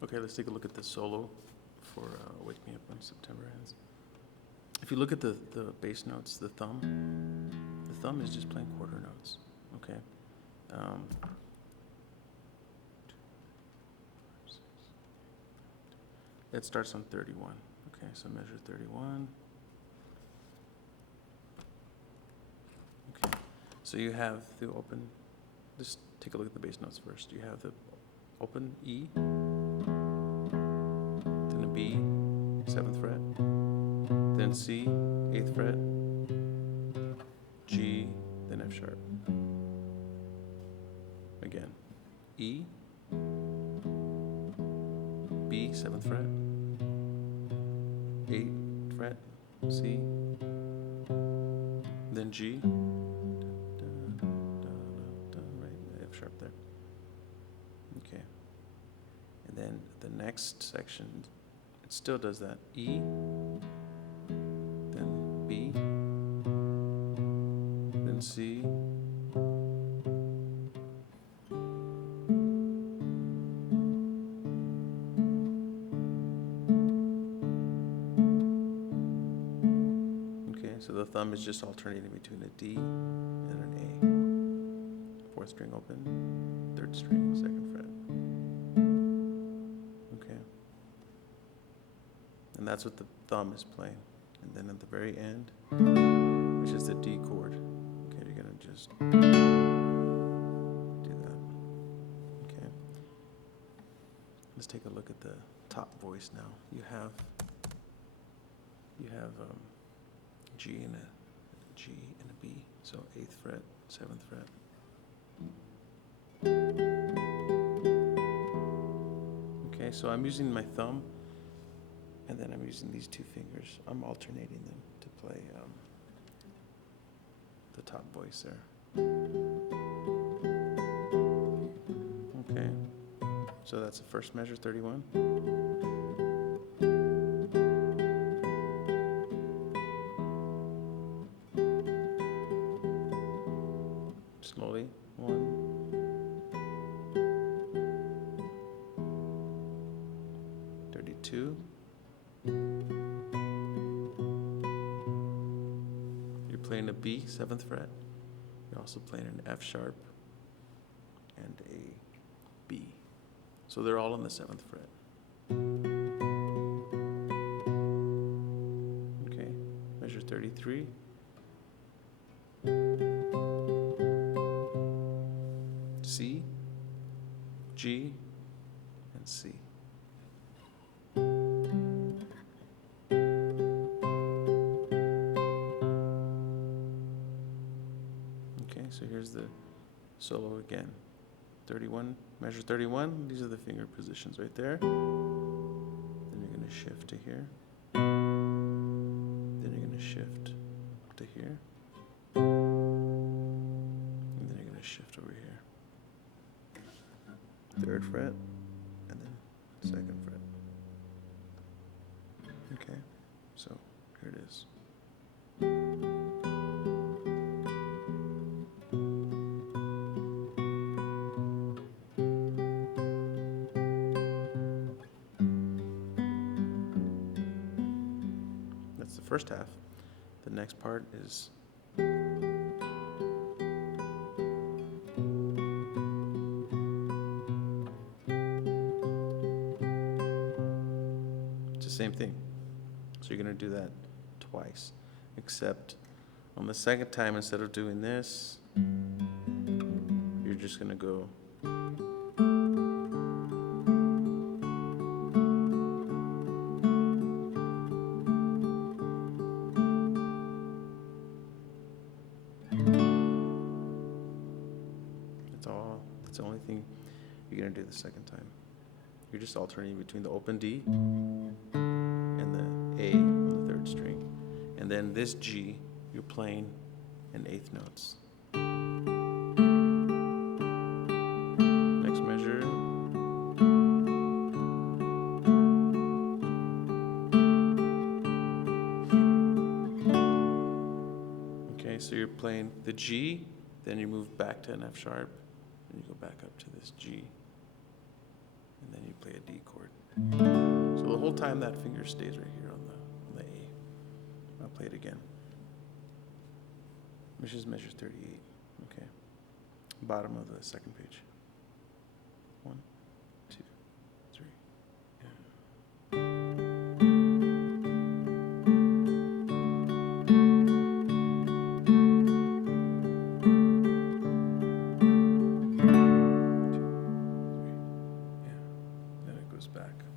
Okay, let's take a look at the solo for Wake Me Up When September Ends. If you look at the bass notes, the thumb is just playing quarter notes, okay? It starts on 31, okay, so measure 31. Okay, so you have the open, just take a look at the bass notes first. You have the open E, then a B, 7th fret, then C, 8th fret, G, then F sharp. Again, E, B, 7th fret, 8th fret, C, then G, right, F sharp there. Okay. And then the next section, it still does that. E, then B, then C, okay, so the thumb is just alternating between a D and an A. 4th string open, 3rd string, 2nd fret. Okay. And that's what the thumb is playing. And then at the very end, which is the D chord, okay, you're gonna just do that. Okay. Let's take a look at the top voice now. You have G and a G and a B, so 8th fret, 7th fret. Okay, so I'm using my thumb, and then I'm using these two fingers. I'm alternating them to play the top voice there. Okay, so that's the first measure, 31. Slowly, 1, 32. You're playing a B, 7th fret. You're also playing an F sharp and a B. So they're all on the 7th fret. Okay, measure 33. C, G, and C. Okay, so here's the solo again. 31, measure 31, these are the finger positions right there. Then you're gonna shift to here. Then you're gonna shift to here. And then you're gonna shift over here. 3rd fret, and then 2nd fret. Okay, so here it is. That's the first half. The next part is it's the same thing. So you're going to do that twice, except on the second time, instead of doing this, you're just going to go that's the only thing you're going to do the second time. You're just alternating between the open D and the A on the 3rd string. And then this G, you're playing in 8th notes. Next measure. Okay, so you're playing the G, then you move back to an F sharp, and you go back up to this G. and then you play a D chord. So the whole time that finger stays right here on the A. I'll play it again. Measures 38. Okay. Bottom of the second page. 1, 2, 3. Then it goes back.